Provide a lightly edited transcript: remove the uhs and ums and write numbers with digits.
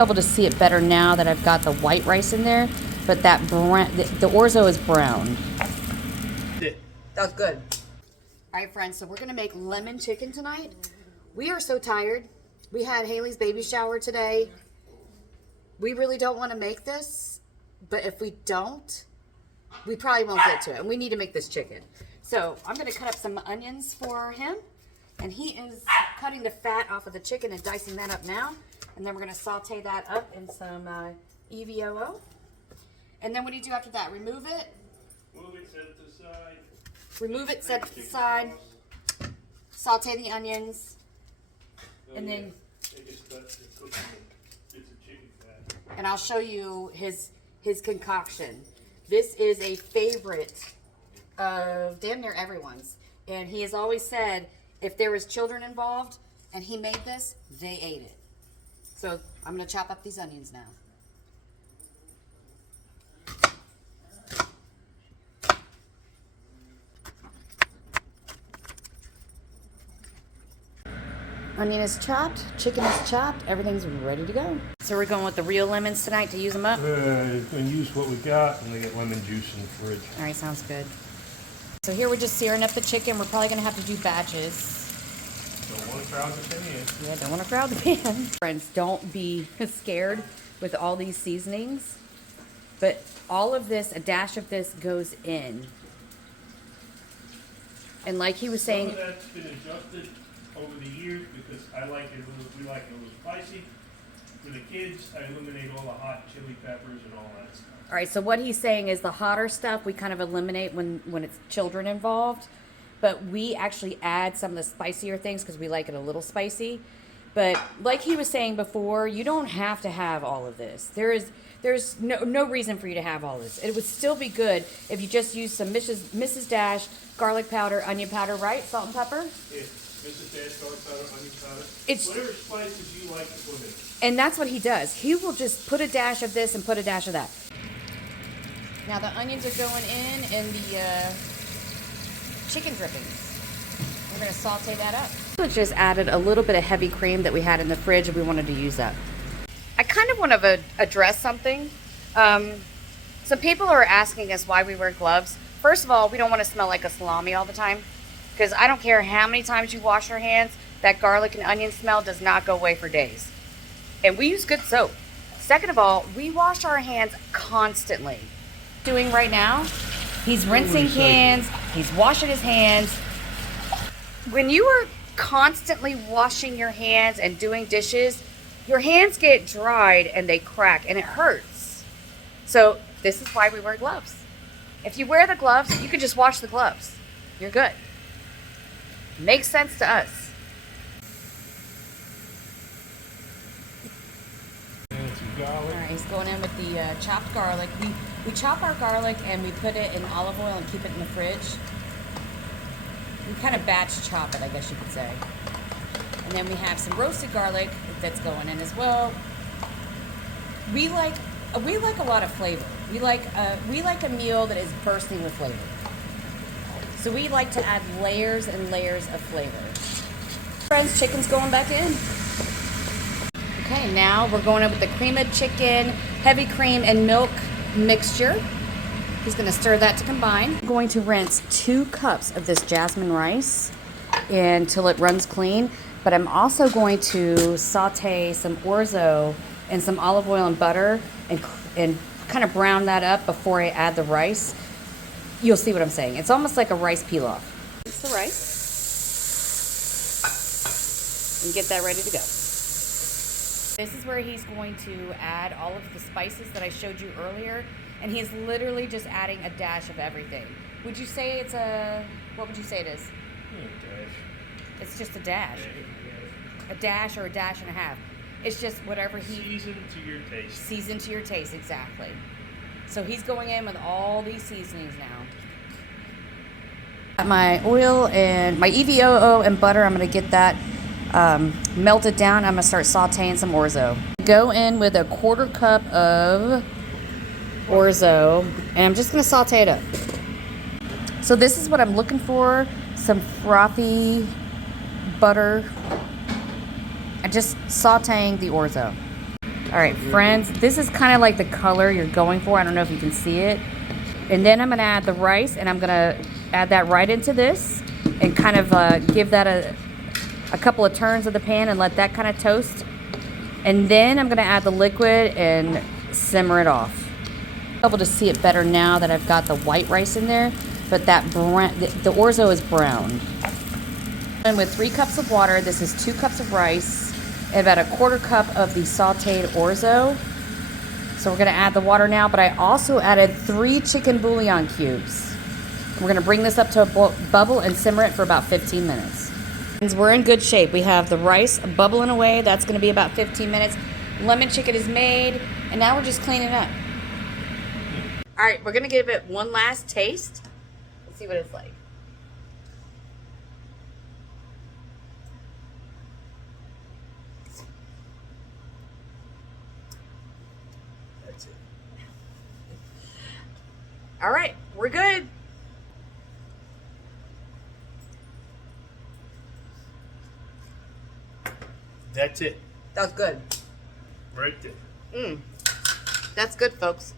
Able to see it better now that I've got the white rice in there, but that brown, the orzo is brown. That was good. All right, friends, so we're gonna make lemon chicken tonight. We are so tired. We had Haley's baby shower today. We really don't want to make this, but if we don't, we probably won't get to it, and we need to make this chicken. So I'm gonna cut up some onions for him, and he is cutting the fat off of the chicken and dicing that up now. And then we're going to saute that up in some EVOO. And then what do you do after that? Remove it. Move it, set it to the side. Remove it, set it to the side. Saute the onions. And then... And I'll show you his concoction. This is a favorite of damn near everyone's. And he has always said if there was children involved and he made this, they ate it. So I'm going to chop up these onions now. Onion is chopped, chicken is chopped, everything's ready to go. So we're going with the real lemons tonight to use them up? We're going to use what we got, and they get lemon juice in the fridge. All right, sounds good. So here we're just searing up the chicken. We're probably going to have to do batches. Don't want to crowd the pan. Yeah, don't want to crowd the pan. Friends, don't be scared with all these seasonings. But all of this, a dash of this goes in. And like he was saying... Some of that's been adjusted over the years because we like it a little spicy. For the kids, I eliminate all the hot chili peppers and all that stuff. All right, so what he's saying is the hotter stuff we kind of eliminate when it's children involved. But we actually add some of the spicier things because we like it a little spicy. But like he was saying before, you don't have to have all of this. There's no reason for you to have all this. It would still be good if you just use some Mrs. Dash garlic powder, onion powder, right? Salt and pepper? Yeah, Mrs. Dash garlic powder, onion powder. It's whatever spices you like to put in. And that's what he does. He will just put a dash of this and put a dash of that. Now the onions are going in the chicken drippings. We're going to saute that up. We just added a little bit of heavy cream that we had in the fridge and we wanted to use up. I kind of want to address something. Some people are asking us why we wear gloves. First of all, we don't want to smell like a salami all the time because I don't care how many times you wash your hands, that garlic and onion smell does not go away for days. And we use good soap. Second of all, we wash our hands constantly. Doing right now, he's rinsing hands, he's washing his hands. When you are constantly washing your hands and doing dishes, your hands get dried and they crack and it hurts. So this is why we wear gloves. If you wear the gloves, you can just wash the gloves. You're good. Makes sense to us. All right, he's going in with the chopped garlic. We chop our garlic and we put it in olive oil and keep it in the fridge. We kind of batch chop it, I guess you could say. And then we have some roasted garlic that's going in as well. We like a lot of flavor. We like a meal that is bursting with flavor. So we like to add layers and layers of flavor. Friends, chicken's going back in. Okay, now we're going in with the cream of chicken, heavy cream and milk mixture. He's going to stir that to combine. I'm going to rinse 2 cups of this jasmine rice until it runs clean. But I'm also going to saute some orzo and some olive oil and butter and kind of brown that up before I add the rice. You'll see what I'm saying. It's almost like a rice pilaf. It's the rice. And get that ready to go. This is where he's going to add all of the spices that I showed you earlier. And he's literally just adding a dash of everything. Would you say it's what would you say it is? Dash. It's just a dash. A dash or a dash and a half. It's just whatever he... Season to your taste. Season to your taste, exactly. So he's going in with all these seasonings now. Got my oil and my EVOO and butter. I'm going to get that melted down. I'm going to start sauteing some orzo. Go in with a 1/4 cup of orzo, and I'm just going to saute it up. So this is what I'm looking for, some frothy butter. I'm just sauteing the orzo. All right, friends, this is kind of like the color you're going for. I don't know if you can see it. And then I'm gonna add the rice, and I'm gonna add that right into this and kind of give that a couple of turns of the pan and let that kind of toast. And then I'm gonna add the liquid and simmer it off. I'm able to see it better now that I've got the white rice in there, but that brown, the orzo is browned. And with 3 cups of water, this is 2 cups of rice, and about a 1/4 cup of the sauteed orzo. So we're gonna add the water now, but I also added 3 chicken bouillon cubes. We're gonna bring this up to a bubble and simmer it for about 15 minutes. And we're in good shape. We have the rice bubbling away. That's gonna be about 15 minutes. Lemon chicken is made, and now we're just cleaning up. All right, we're gonna give it one last taste. Let's see what it's like. That's it. All right, we're good. That's it. That was good. Right there. That's good, folks.